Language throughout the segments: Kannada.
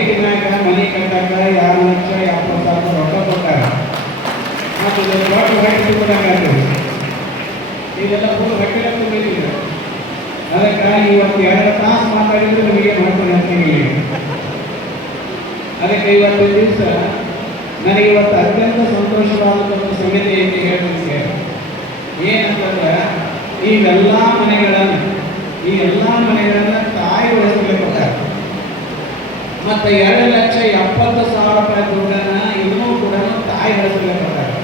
ಸೈಟ್ನಾಗ ಮನೆ ಕಟ್ಟಾಕ ಯಾರು ಲಕ್ಷ ಎಪ್ಪತ್ತು ಸಾವಿರ ರೊಕ್ಕ ಕೊಟ್ಟಾರ ಮತ್ತು ದೊಡ್ಡ ಹೊಟ್ಟೆ ತುಂಬಿದಂಗಾಗ್ತದೆ ಇದೆಲ್ಲ ಫುಲ್ ಹೊಟ್ಟೆ ತುಂಬಿದ್ದೀರ ಅದಕ್ಕಾಗಿ ಇವತ್ತು ಎರಡು ತಾಸು ಮಾತಾಡಿದ್ರೆ ನಿಮಗೆ ಮಾಡ್ಕೊಂಡು ಹೇಳ್ತೀನಿ ಅದಕ್ಕೆ ಇವತ್ತು ದಿವಸ ನನಗೆ ಇವತ್ತು ಅತ್ಯಂತ ಸಂತೋಷವಾದಂಥ ಒಂದು ಸಂಗತಿ ಅಂತ ಹೇಳಲಿಕ್ಕೆ ಏನಂತಂದ್ರೆ ಈಗೆಲ್ಲ ಮನೆಗಳನ್ನು ಈ ಎಲ್ಲ ಮನೆಗಳನ್ನ ತಾಯಿ ಹೆಸರಲ್ಲಿ ಕೊಟ್ಟಾರೆ ಮತ್ತೆ ಎರಡು ಲಕ್ಷ ಎಪ್ಪತ್ತು ಸಾವಿರ ರೂಪಾಯಿ ದುಡ್ಡನ್ನು ಇನ್ನೂ ಕೂಡ ತಾಯಿ ಕೊಟ್ಟಾರೆ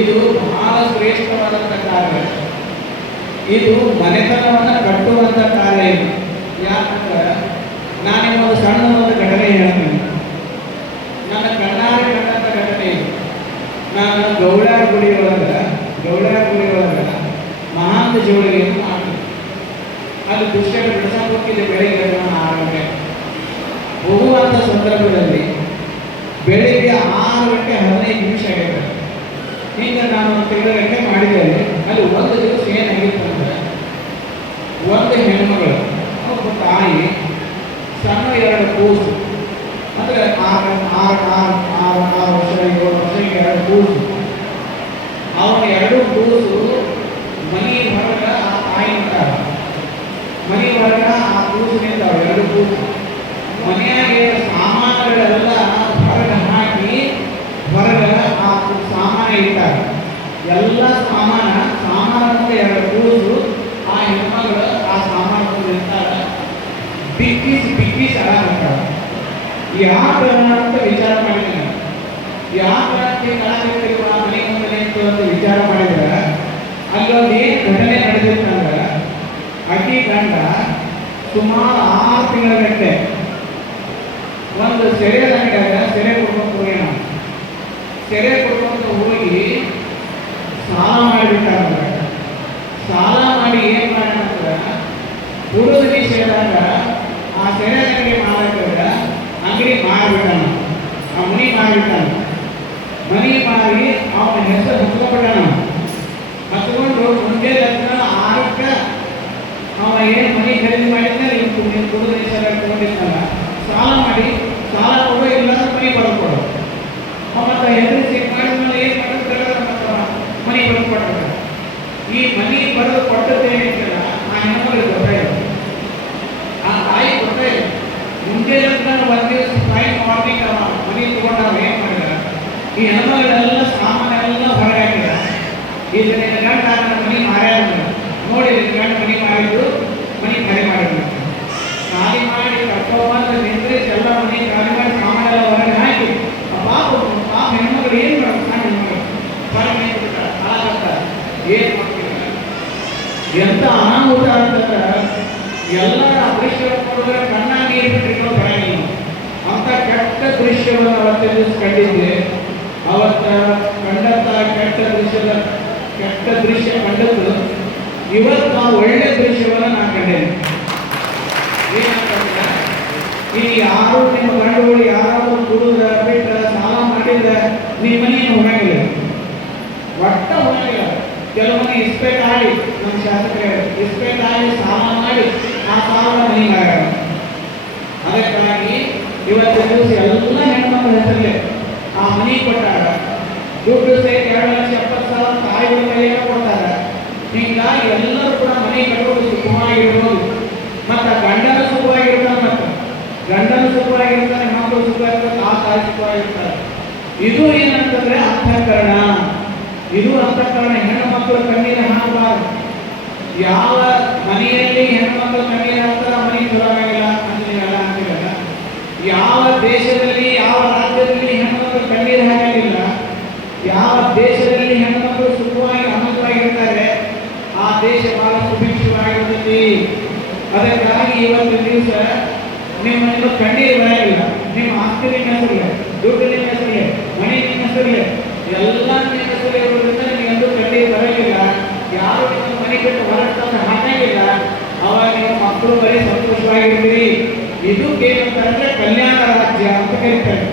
ಇದು ಬಹಳ ಶ್ರೇಷ್ಠವಾದಂಥ ಕಾರ್ಯ. ಇದು ಮನೆತನವನ್ನು ಕಟ್ಟುವಂಥ ಕಾರ್ಯ ಇದು. ಯಾಕಂದ್ರೆ ನಾನು ಒಂದು ಸಣ್ಣ ಒಂದು ಘಟನೆ ಹೇಳ್ತೀನಿ. ನನ್ನ ಕಣ್ಣಾರೆ ಕಂಡಂಥ ಘಟನೆ ಇದು. ನಾನು ಗೌಡ ಗುಡಿ ಒಳಗೆ ಗೌಡ್ಯಾರ ಗುಡಿ ಒಳಗೆ ಮಹಾಂತ ಜೋಳಿಗೆ ಮಾಡ್ತೀನಿ. ಅದು ಪುಸ್ತಕ ಬಿಡಿಸಕ್ಕೆ ಹೋಗಿದ್ದೆ ಬೆಳಿಗ್ಗೆ ನಾನು ಸಂದರ್ಭದಲ್ಲಿ ಬೆಳಿಗ್ಗೆ ಆರು ಗಂಟೆ ಹದಿನೈದು ನಿಮಿಷ ಆಗಿದೆ ಈಗ ನಾನು ಒಂದು ತಿಂಗಳ ಗಂಟೆ ಮಾಡಿದ್ದೇನೆ. ಅಲ್ಲಿ ಒಂದು ದಿವಸ ಏನಾಗಿತ್ತು ಅಂದರೆ, ಒಂದು ಹೆಣ್ಮಗಳು ಒಬ್ಬ ತಾಯಿ, ಸಣ್ಣ ಎರಡು ಕೂಸು. ಅಂದರೆ ಆರು ಆರು ಆರು ಆರು ಆರು ವರ್ಷ ಏಳು ವರ್ಷ ಎರಡು ಕೂಸು ಅವನ ಎರಡು ಕೂಸು ಮನಿ ಹೊರಗ ಆ ತಾಯಿ ನಿಂತಾಳ ಮನಿ ಹೊರಗ ಆ ಕೂಸು ನಿಂತಾವ ಎರಡು ಕೂಸು ಮನೆಯಾಗ ಸಾಮಾನುಗಳೆಲ್ಲ ಹೊರಗೆ ಹಾಕಿ ಹೊರಗೆ ಆ ಸಾಮಾನು ಇಟ್ಟಾರ ಎಲ್ಲ ಸಾಮಾನ ಸಾಮಾನು ಎರಡು ಕೂಸು, ಆ ಹೆಣ್ಮಗಳು ಆ ಸಾಮಾನು ನಿಂತಾಳ. ಬಿಕ್ಕಿಸಿ ಬಿಕ್ಕಿಸಿ ಅಳಾಡ್ತಾಳ ಯಾಕೆ ಅಂತ ವಿಚಾರ ಮಾಡಿದ್ದೇನೆ ಯಾಕೆ ಕಲಾವಿದರಿಗೂ ಆ ಮನೆ ಮನೆ ಅಂತ ವಿಚಾರ ಮಾಡಿದ್ರೆ ಅಲ್ಲೊಂದು ಏನು ಘಟನೆ ನಡೆದಿತ್ತಂದ್ರೆ ಅಕ್ಕಿ ಗಂಡ ಸುಮಾರು ಆರು ತಿಂಗಳ ಗಂಟೆ ಒಂದು ಸೆರೆ ಅಂಗಡಿಯಾಗ ಸೆರೆ ಕೊಡ್ಕೊಂಡು ಹೋಗ್ಯಾನ ಸೆರೆ ಕೊಡ್ಕೊಂಡು ಹೋಗಿ ಸಾಲ ಮಾಡಿಬಿಟ್ಟಾರ ಸಾಲ ಮಾಡಿ ಏನ್ ಮಾಡ್ಯಾನಂದ್ರ ಹುಡುಗ ಸೇರಿದಾಗ ಆ ಸೇರಿದಂಗೆ ಮಾಲಕರ ಅಂಗಡಿ ಮಾರಿಬಿಟ್ಟಾನ ಆ ಮನಿ ಮಾರಿಬಿಟ್ಟಾನ ಮನಿ ಮಾರಿ ಅವನ ಹೆಸರು ಹಚ್ಕೊಂಡ್ಬಿಟ್ಟಾನ ಹತ್ಕೊಂಡು ಮುಂದೆ ಲಗ್ನ ಆರಕ್ಕ ಏನು ಮನಿ ಖರೀದಿ ಮಾಡಿದ್ರೆ ನೀವು ನೀವು ಸೇರ ತಗೊಂಡಿದ್ದಲ್ಲ ಸಾಲ ಮಾಡಿ ಸಾಲ ಕೊಡೋ ಇಲ್ಲ ಮನಿ ಬರೆದು ಕೊಡು ಅವ ಮತ್ತೆ ಹೆಸರು ಚೆಕ್ ಮಾಡಿದ್ಮೇಲೆ ಏನು ಮಾಡೋದು ತೆಗೆದ ಮತ್ತೆ ಮನಿ ಬರೆದು ಕೊಡ್ತಾರೆ ಈ ಮನಿ ಬರೆದು ಕೊಟ್ಟದ್ದು ಏನಿತ್ತಲ್ಲ ಆ ಹೆಣ್ಮಗಳಿಗೆ ಗೊತ್ತಾಯಿತು ಆ ತಾಯಿ ಗೊತ್ತಾಯಿತು ಮುಂದೆ ಲಗ್ನ ಒಂದು ದಿವಸ ಮಾರ್ನಿಂಗ್ ಅವ ಮನಿ ತಗೊಂಡವ ಏನು ಮಾಡಿದಾರ? ಈ ಸಾಮಾನೆಲ್ಲ ಹೊರಗೆ ಹಾಕಿದ ಇದನ್ನ ಗಂಡ ನನ್ನ ಮನಿ ಮಾರ್ಯಾರ ನೋಡಿ ಇದನ್ನ ಗಂಡ ಮನಿ ಮಾಡಿದ್ರು ಮನಿ ಖಾಲಿ ಮಾಡಿದ್ರು ಖಾಲಿ ಮಾಡಿ ಕರ್ಕೊಂಡ್ಬಂದು ನಿಂತ್ರೆ ಎಲ್ಲ ಮನಿ ಖಾಲಿ ಮಾಡಿ ಸಾಮಾನೆಲ್ಲ ಹೊರಗೆ ಹಾಕಿ ಆ ಪಾಪ ಪಾಪ ಹೆಣ್ಮಗಳು ಏನು ಮಾಡೋದು ಸಣ್ಣ ಹೆಣ್ಮಗಳು ಹೊರಗೆ ನಿಂತ್ಬಿಟ್ಟ ಹಾಳಾಗತ್ತ ಏನು ಮಾಡ್ತೀರ ಎಂತ ಅನಾಹುತ ಅಂತಂದ್ರೆ ನೋಡಿದ್ರೆ ಕಣ್ಣಾಗಿ ನೀರು ಬರಂಗಿಲ್ಲ ಅಂತ ಕೆಟ್ಟ ದೃಶ್ಯವನ್ನು ಅವತ್ತೆ ದಿವಸ ಕಂಡಿದ್ದೆ ಅವತ್ತ ಕಂಡಂತ ಕೆಟ್ಟ ದೃಶ್ಯದ ಕೆಟ್ಟ ದೃಶ್ಯ ಕಂಡದ್ದು, ಇವತ್ತು ಆ ಒಳ್ಳೆ ದೃಶ್ಯವನ್ನು ನಾನು ಕಂಡೇನೆ ಏನಂತಂದ್ರೆ ಈ ಯಾರು ನಿಮ್ಮ ಕಣ್ಣುಗಳು ಯಾರಾದ್ರೂ ಕುಡಿದ್ರ ಬಿಟ್ರ ಸಾಲ ಮಾಡಿದ್ರ ನಿಮ್ಮ ಮನೆಯನ್ನು ಹೋಗಂಗಿಲ್ಲ ಒಟ್ಟ ಹೋಗಂಗಿಲ್ಲ ಕೆಲವೊಂದು ಇಸ್ಪೇಟ್ ಆಡಿ ನಮ್ಮ ಶಾಸಕರು ಇಸ್ಪೇಟ್ ಆಡಿ ಸಾಲ ಮಾಡಿ ಆ ಸಾಲನ ಮನೆ ಮಾಡ್ಯಾರ ಅದಕ್ಕಾಗಿ ಇವತ್ತು ದಿವಸ ಎಲ್ಲ ಹೆಣ್ಮಕ್ಳ ಹೆಸರಲ್ಲೇ ಆ ಮನಿ ಸಹಿತ ಎರಡು ಲಕ್ಷ ಎಪ್ಪತ್ತು ಸಾವಿರ ತಾಯಿಗಳ ಮೇಲೆ ಕೊಡ್ತಾರ ಹೀಗಾಗಿ ಎಲ್ಲರೂ ಕೂಡ ಮನೆ ಕಟ್ಟೋದು ಸುಖವಾಗಿರ್ಬೋದು ಮತ್ತ ಗಂಡನ ಸುಖವಾಗಿರ್ತಾನೆ ಮತ್ತ ಗಂಡನ ಸುಖವಾಗಿರ್ತಾನೆ ಮಕ್ಕಳು ಸುಖವಾಗಿರ್ತಾರೆ ಆ ತಾಯಿ ಸುಖವಾಗಿರ್ತಾರೆ ಇದು ಏನಂತಂದ್ರೆ ಅಂತಃಕರಣ. ಇದು ಅಂತಃಕರಣ ಹೆಣ್ಣು ಮಕ್ಕಳು ಕಣ್ಣಿನ ಹಾಕಬಾರದು ಯಾವ ಮನೆಯಲ್ಲಿ ಹೆಣ್ಮಕ್ಳು ಕಣ್ಣೀರು ಹಾಕ್ತಾರ ಮನೆ ಚಲೋ ಆಗಿಲ್ಲ ಅಂತ ನೀವೆಲ್ಲ ಅಂತೀರಲ್ಲ ಯಾವ ದೇಶದಲ್ಲಿ, ಯಾವ ರಾಜ್ಯದಲ್ಲಿ ಹೆಣ್ಮಕ್ಳು ಕಣ್ಣೀರು ಹಾಕಲಿಲ್ಲ, ಯಾವ ದೇಶದಲ್ಲಿ ಹೆಣ್ಮಕ್ಳು ಸುಖವಾಗಿ ಆನಂದವಾಗಿರ್ತಾರೆ ಆ ದೇಶ ಬಹಳ ಸುಭಿಕ್ಷವಾಗಿರ್ತೈತಿ ಅದಕ್ಕಾಗಿ ಇವತ್ತು ದಿವಸ ನಿಮ್ಮ ಕಣ್ಣೀರು ಬರಲಿಲ್ಲ, ನಿಮ್ಮ ಆಸ್ತಿ ನಿಮ್ಮ ಹೆಸರಿಗೆ ದುಡ್ಡು ನಿಮ್ಮ ಹೆಸರಿಗೆ ಮನೆ ನಿಮ್ಮ ಹೆಸರಿಗೆ ಎಲ್ಲ ನಿಮ್ಮ ಹೆಸರಿಗೆ ಇರೋದ್ರಿಂದ ನಿಮಗೆ ಎಂದೂ ಕಣ್ಣೀರು ಬರಂಗಿಲ್ಲ ಯಾರು ನಿಮ್ಮ ಮನೆ ಬಿಟ್ಟು ಹೊರಟಂತ ಹಾಕಂಗಿಲ್ಲ ಅವಾಗ ನಿಮ್ಮ ಮಕ್ಕಳು ಬರೀ ಸಂತೋಷವಾಗಿರ್ತೀರಿ. ಇದು ಏನಂತಂದ್ರೆ ಕಲ್ಯಾಣ ರಾಜ್ಯ ಅಂತ ಕರೀತಾರೆ.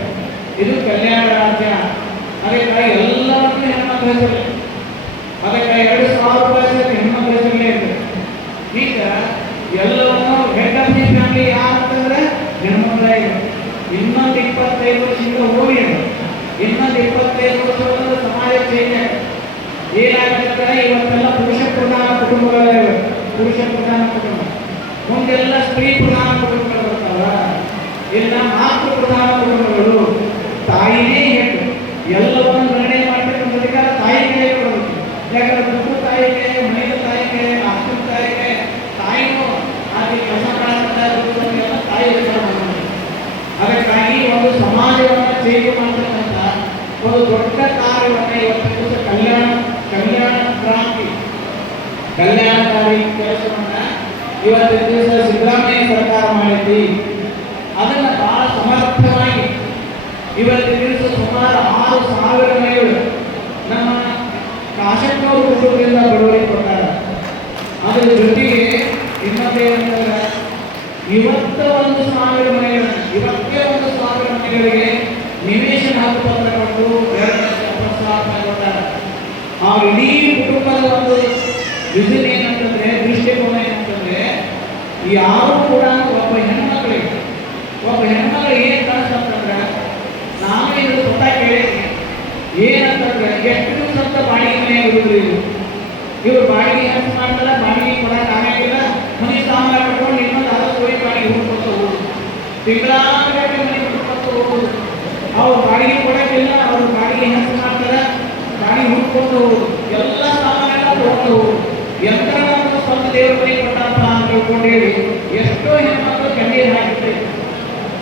ಇದು ಕಲ್ಯಾಣ ರಾಜ್ಯ ಅದಕ್ಕಾಗಿ ಎಲ್ಲವನ್ನೂ ಹೆಣ್ಮಕ್ಳ ಹೆಸರೇ ಅದಕ್ಕೆ ಎರಡು ಸಾವಿರ ರೂಪಾಯಿ ಸಹಿತ ಹೆಣ್ಮಕ್ಳ ಹೆಸರಲ್ಲೇ ಇದೆ ಈಗ ಎಲ್ಲವನ್ನೂ ಹೆಡ್ ಆಫ್ ದಿ ಫ್ಯಾಮಿಲಿ ಯಾರಂತಂದ್ರೆ ಹೆಣ್ಮಕ್ಳೇ ಇನ್ನೊಂದು ಇಪ್ಪತ್ತೈದು ವರ್ಷದಿಂದ ಹೋಗಿ ಇನ್ನೊಂದು ಇಪ್ಪತ್ತೈದು ವರ್ಷ ಒಳಗೆ ಸಮಾಜ ಚೇಂಜ್ ಏನಾಗುತ್ತೆ ಇವತ್ತೆಲ್ಲ ಪುರುಷ ಪ್ರಧಾನ ಕುಟುಂಬಗಳೇ ಇವೆ. ಪುರುಷ ಪ್ರಧಾನ ಕುಟುಂಬ ಮುಂದೆಲ್ಲ ಸ್ತ್ರೀ ಪ್ರಧಾನ ಕುಟುಂಬಗಳು ಬರ್ತಾವ. ಇಲ್ಲ ಮಾತೃ ಪ್ರಧಾನ ಕುಟುಂಬಗಳು ತಾಯಿನೇ ಹೆಣ್ಣು ಎಲ್ಲವನ್ನು ನಿರ್ಣಯ ಮಾಡ್ತಕ್ಕಂಥ ಅಧಿಕಾರ ತಾಯಿಗೆ ಕೊಡಬೇಕು. ಯಾಕಂದ್ರೆ ಮಗು ತಾಯಿಗೆ ಮನೆಯ ತಾಯಿಗೆ ಅಪ್ಪನ ತಾಯಿಗೆ, ತಾಯಿನೂ ಹಾಗೆ ಕೆಲಸ ಮಾಡಕ್ಕಂತ ತಾಯಿ ಅದಕ್ಕಾಗಿ ಒಂದು ಸಮಾಜವನ್ನು ಚೇಂಜ್ ಮಾಡ್ತಕ್ಕಂಥ ಒಂದು ದೊಡ್ಡ ಕಾರ್ಯವನ್ನು ಇವತ್ತು ದಿವಸ ಕಲ್ಯಾಣ ಕಲ್ಯಾಣ ಕ್ರಾಂತಿ ಕೆಲಸವನ್ನ ಇವತ್ತಿನ ದಿವಸ ಸಿದ್ದರಾಮಯ್ಯ ಸರ್ಕಾರ ಮಾಡೈತಿ ಅದನ್ನ ಬಹಳ ಸಮರ್ಥವಾಗಿ ಇವತ್ತಿನ ದಿವಸ ಸುಮಾರು ಆರು ಸಾವಿರ ಮನೆಗಳು ನಮ್ಮ ಕಾಶಪ್ಪನವರು ಕುಟುಂಬದಿಂದ ಬಡವರಿಗೆ ಕೊಟ್ಟಾರ. ಅದ್ರ ಜೊತೆಗೆ ಇನ್ನೊಂದೇನಂತಂದ್ರೆ ಇವತ್ತ ಒಂದು ಸಾವಿರ ಮನೆಗಳು ಇವತ್ತೇ ಒಂದು ಸಾವಿರ ಮನೆಗಳಿಗೆ ನಿವೇಶನ ಹಕ್ಕುಪತ್ರ ಕೊಟ್ಟು ಎರಡು ಲಕ್ಷ ಕೊಟ್ಟಾರ. ಆ ಇಡೀ ಕುಟುಂಬದ ಒಂದು ವಿಷನ್ ಏನಂತಂದ್ರೆ ಗುಣ ಏನಂತಂದ್ರೆ ಯಾರು ಕೂಡ ಒಬ್ಬ ಹೆಣ್ಮಕ್ಳಿಗೆ ಒಬ್ಬ ಹೆಣ್ಮಕ್ಳಿಗೆ ಏನ್ ಕಾಣಿಸ್ತಂತಂದ್ರೆ ನಾನು ಇದು ಸ್ವತಃ ಕೇಳಿದ್ದೀನಿ. ಏನಂತಂದ್ರೆ, ಎಷ್ಟು ದಿವಸ ಅಂತ ಬಾಡಿಗೆ ಮನೆ ಇರುವುದ್ರಿ ಇದು ಇವ್ರು ಬಾಡಿಗೆ ಹೆಲ್ಪ್ ಮಾಡ್ತಾರೆ? ಬಾಡಿಗೆ ಕೊಡಕ್ಕೆ ಆಗಂಗಿಲ್ಲ ಮನೆ ಸಾಮಾನು ಕಟ್ಕೊಂಡು ಇನ್ನೊಂದು ಅದು ಕೋಳಿ ಬಾಡಿಗೆ ಹುಡ್ಕೊತ ಹೋಗುದು ತಿಂಗಳಾಗಟ್ಟೆ ಮನೆ ಹುಡ್ಕೊತ ಹೋಗುದು ಅವ್ರು ಬಾಡಿಗೆ ಕೊಡಕ್ಕಿಲ್ಲ ಅವ್ರು ಬಾಡಿಗೆ ಹೆಲ್ಪ್ ಮಾಡ್ತಾರೆ? ಬಾಡಿಗೆ ಹುಡ್ಕೊಂಡು ಹೋಗುದು ಎಲ್ಲ ಸಾಮಾನೆಲ್ಲ ತೊಗೊಂಡು ಹೋಗುದು ಯಂತ್ರ ನಮ್ಗೆ ದೇವರ ದೇವ್ರ ಮನೆ ಕೊಟ್ಟಪ್ಪ ಅಂತ ತಿಳ್ಕೊಂಡು ಹೇಳಿ ಎಷ್ಟೋ ಹೆಣ್ಮಕ್ಳು ಕಣ್ಣೀರು ಹಾಕಿರ್ತೈತೆ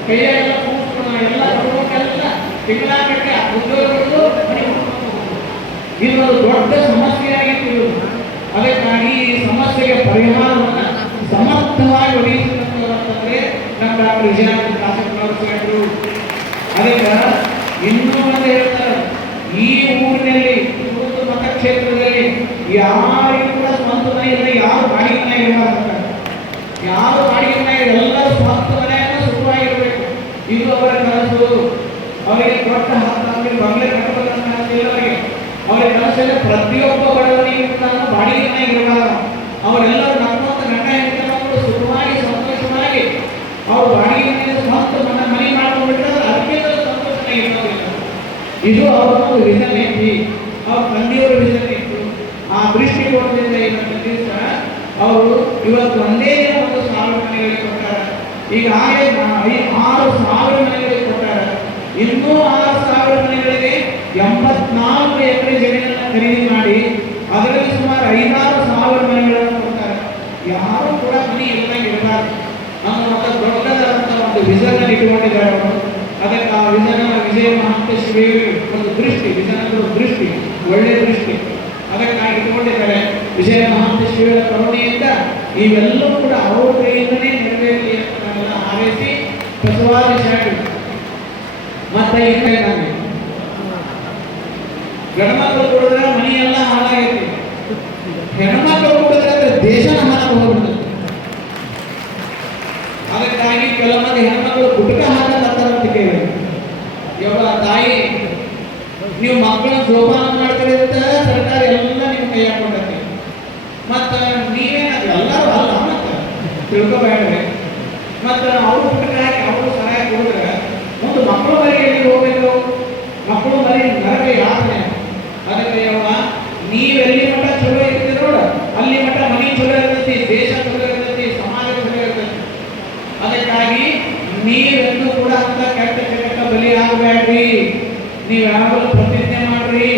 ಕೈಯೆಲ್ಲ ಕೂತ್ಕೊಂಡು ಎಲ್ಲ ತಗೊಂಡೆಲ್ಲ ತಿಂಗಳಾಗಟ್ಟೆ ಉದ್ಯೋಗಗಳು ಬಿಟ್ಟು ಮನೆ ಇದು ಒಂದು ದೊಡ್ಡ ಸಮಸ್ಯೆಯಾಗಿತ್ತು ಆಗಿತ್ತು ಅದಕ್ಕಾಗಿ ಈ ಸಮಸ್ಯೆಗೆ ಪರಿಹಾರವನ್ನು ಸಮರ್ಥವಾಗಿ ಒದಗಿಸಿದಂತಂದ್ರೆ ನಮ್ಮ ಡಾಕ್ಟರ್ ವಿಜಯನಾಥ ಸಿಗಂದ್ರು ಅದಕ್ಕೆ ಇನ್ನೂ ಒಂದು ಹೇಳ್ತಾರೆ, ಈ ಊರಿನಲ್ಲಿ ಮತಕ್ಷೇತ್ರದಲ್ಲಿ ಯಾರಿಗೂ ಇಲ್ಲ ಯಾರು ಬಾಡಿಗೆ ಇರಬಾರ್ದು ಯಾರು ಬಾಡಿಗೆ ಎಲ್ಲರೂ ಸ್ವಂತ ಮನೆಯನ್ನು ಸುಖವಾಗಿರಬೇಕು. ಇದು ಅವರ ಕನಸು, ಅವರಿಗೆ ಕೊಟ್ಟ ಹತ್ತು ಬಂಗ್ಲೆ ಕಟ್ಟಬೇಕಂತ ಇಲ್ಲ ಅವರಿಗೆ ಅವರ ಕನಸಲ್ಲಿ ಪ್ರತಿಯೊಬ್ಬ ಬಡವನಿಗೂ ಕೂಡ ಬಾಡಿಗೆ ಮನೆ ಇರಬಾರದು ಅವರೆಲ್ಲರೂ ನಮ್ಮಂತ ಗಂಡ ಹೆಂಡತಿ ಮಕ್ಕಳು ಸುಖವಾಗಿ ಸಂತೋಷವಾಗಿ ಅವ್ರು ಬಾಡಿಗೆ ಮನೆ ಸ್ವಂತ ಮನೆ ಮನೆ ಮಾಡ್ಕೊಂಡ್ಬಿಟ್ರೆ ಅದಕ್ಕೆ ಸಂತೋಷನೇ ಇರೋದಿಲ್ಲ ಇದು ಅವರ ಒಂದು ವಿಷನ್ ಐತಿ ಅವ್ರ ತಂದೆಯವರ ವಿಷನ್ ಇತ್ತು ಆ ದೃಷ್ಟಿಕೋನದಿಂದ ಇವತ್ತು ದಿವಸ ಅವರು ಇವತ್ತು ಒಂದೇ ದಿನ ಒಂದು ಸಾವಿರ ಮನೆಗಳಿಗೆ ಕೊಟ್ಟಾರ ಈಗಾಗಲೇ ನಾ- ಐ- ಆರು ಸಾವಿರ ಮನೆಗಳಿಗೆ ಕೊಟ್ಟಾರ ಇನ್ನೂ ಆರು ಸಾವಿರ ಮನೆಗಳಿಗೆ ಎಂಬತ್ನಾಲ್ಕು ಎಕರೆ ಜಮೀನನ್ನು ಖರೀದಿ ಮಾಡಿ ಅದರಲ್ಲಿ ಸುಮಾರು ಐದಾರು ಸಾವಿರ ಮನೆಗಳನ್ನು ಕೊಡ್ತಾರೆ ಯಾರು ಕೂಡ ಮನೆ ಇಲ್ಲದಂಗೆ ಇರಬಾರ್ದು ಅನ್ನುವಂಥ ದೊಡ್ಡದಾದಂಥ ಒಂದು ವಿಷನ್ ಇಟ್ಟುಕೊಂಡಿದ್ದಾರೆ ಅವರು ಅದಕ್ಕೆ ಆ ವಿಷನ್ ವಿಜಯ ಮಹಾಂತೇಶ್ವರಿ ಒಂದು ದೃಷ್ಟಿ ವಿಷನ್ ದೃಷ್ಟಿ, ಒಳ್ಳೆ ದೃಷ್ಟಿ. ಅದಕ್ಕಾಗಿ ಇಟ್ಟುಕೊಂಡಿದ್ದಾರೆ ವಿಜಯ ಮಹಾಂತೇಶ್ವರಿಯ ಕರುಣೆಯಿಂದ ಇವೆಲ್ಲವೂ ಕೂಡ ಅವರ ಕೈಯಿಂದನೇ ನೆರವೇರಲಿ ಅಂತ ಹಾರೈಸಿ ಬಸವಾದಿ ಶಾಖೆ ಮತ್ತೆ ಇನ್ನೇ ನಾನು ಗಂಡ್ಮಕ್ಳು ಕುಡಿದ್ರೆ ಮನಿ ಎಲ್ಲ ಹಾಳಾಗೈತಿ. ಹೆಣ್ಮಕ್ಳು ಕುಡಿದ್ರೆ ದೇಶನ ಹಾಳಾಗಿ ಹೋಗ್ಬಿಡ್ತದೆ ಅದಕ್ಕಾಗಿ ಕೆಲವೊಂದು ಹೆಣ್ಮಕ್ಳು ಗುಟ್ಕ ಅಂತ ಕೇಳಿ ಇವಾಗ ತಾಯಿ, ನೀವು ಮಕ್ಕಳನ್ನ ಜೋಪಾನ ಮಾಡ್ತೀರಿ ಅಂತ ಸರ್ಕಾರ ಎಲ್ಲ ನಿಮ್ಮ ಕೈ ಹಾಕೊಂಡೈತಿ ಮತ್ತ ನೀವೇನ ಎಲ್ಲರೂ ಅಲ್ಲ ಮತ್ತ? ತಿಳ್ಕೊಬೇಡ್ರಿ. ಮತ್ತ ಅವರು ಸರಿಯಾಗಿ ಕುಡಿದ್ರೆ ಮುಂದೆ ಮಕ್ಕಳು ಮರಿ ಎಲ್ಲಿ ಹೋಗ್ಬೇಕು ಮಕ್ಕಳು ಮರಿ ನರಕ ಯಾತನೆ ಅದಕ್ಕೆ ಯವ್ವ ನೀವೆಲ್ಲಿ ಮಟ್ಟ ಚಲೋ ಇರ್ತೀರಿ ನೋಡು ಅಲ್ಲಿ ಮಟ್ಟ ಮನಿ ಚಲೋ ಇರ್ತೈತಿ ದೇಶ ಚಲೋ ಇರ್ತೈತಿ ಸಮಾಜ ಚಲೋ ಇರ್ತೈತಿ ಅದಕ್ಕಾಗಿ ನೀವೆಂದೂ ಕೂಡ ಅಂತ ಕೆಟ್ಟ ಕೆಟ್ಟ ಬಲಿ ಆಗಬೇಡ್ರಿ. ನೀವು ಯಾವಾಗಲೂ ಪ್ರತಿಜ್ಞೆ ಮಾಡ್ರಿ.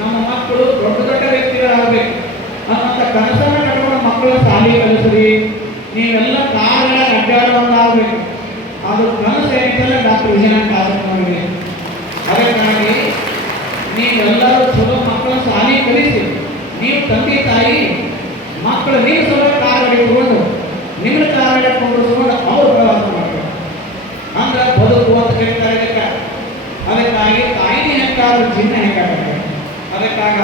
ನಮ್ಮ ಮಕ್ಕಳು ದೊಡ್ಡ ದೊಡ್ಡ ವ್ಯಕ್ತಿಗಳಾಗಬೇಕು. ಅನ್ನೋಂಥ ಕನಸನ್ನ ಕಟ್ಕೊಂಡು ಮಕ್ಕಳ ಶಾಲೆ ಕಲಿಸ್ರಿ. ನೀವೆಲ್ಲ ಕಾರ್ಗಳ ಅಡ್ಡಾಡುವಂತಾಗಬೇಕು ಅದು ಕನಸು ಏನಿದೆಲ್ಲ ಡಾಕ್ಟರ್ ವಿಜಯನಾಥ್ ಕಾಸಪ್ಪನವರಿಗೆ ಅದಕ್ಕಾಗಿ ನೀವೆಲ್ಲರೂ ಚಲೋ ಮಕ್ಕಳ ಶಾಲೆ ಕಲಿಸಿ. ನೀವು ತಂದೆ ತಾಯಿ ಮಕ್ಕಳು ನೀವು ಸಲ ಕಾರ್ ಹಿಡಿದುಕೊಂಡು ನಿಮ್ಮ ಕಾರ್ ಹಿಡ್ಕೊಂಡು ಅವ್ರು ಪ್ರವಾಸ ಮಾಡ್ತಾರೆ ಅಂದ್ರೆ ಬದುಕು ಅಂತ ಕೇಳ್ತಾರೆ ಇದಕ್ಕೆ ಅದಕ್ಕಾಗಿ ತಾಯಿನ ಹೆಂಗಾದ್ರು ಚಿನ್ನ ಹೆಂಗಾಗತ್ತೆ ಅದಕ್ಕಾಗಿ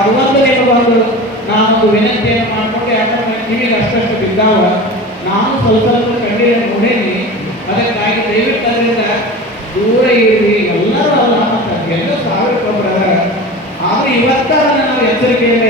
ನಿಮಗೊಂದು ನಾನು ವಿನಂತಿಯನ್ನು ಮಾಡಿಕೊಂಡು ಯಾಕಂದ್ರೆ ಕಿವಿಗೆ ಅಷ್ಟಷ್ಟು ಬಿದ್ದಾವ ನಾನು ಸ್ವಲ್ಪ ಸ್ವಲ್ಪ ಕಣ್ಣೀರನ್ನು ನೋಡೇನಿ. ಅದಕ್ಕಾಗಿ ದಯವಿಟ್ಟು ಅದರಿಂದ ದೂರ ಇರ್ರಿ ಎಲ್ಲರೂ ಅಲ್ಲ ಎಲ್ಲ ಸಾವಿರ ಗೊಬ್ಬರ ಆದ್ರೆ ಇವತ್ತ ನಾವು ಎಚ್ಚರಿಕೆಯಿಂದ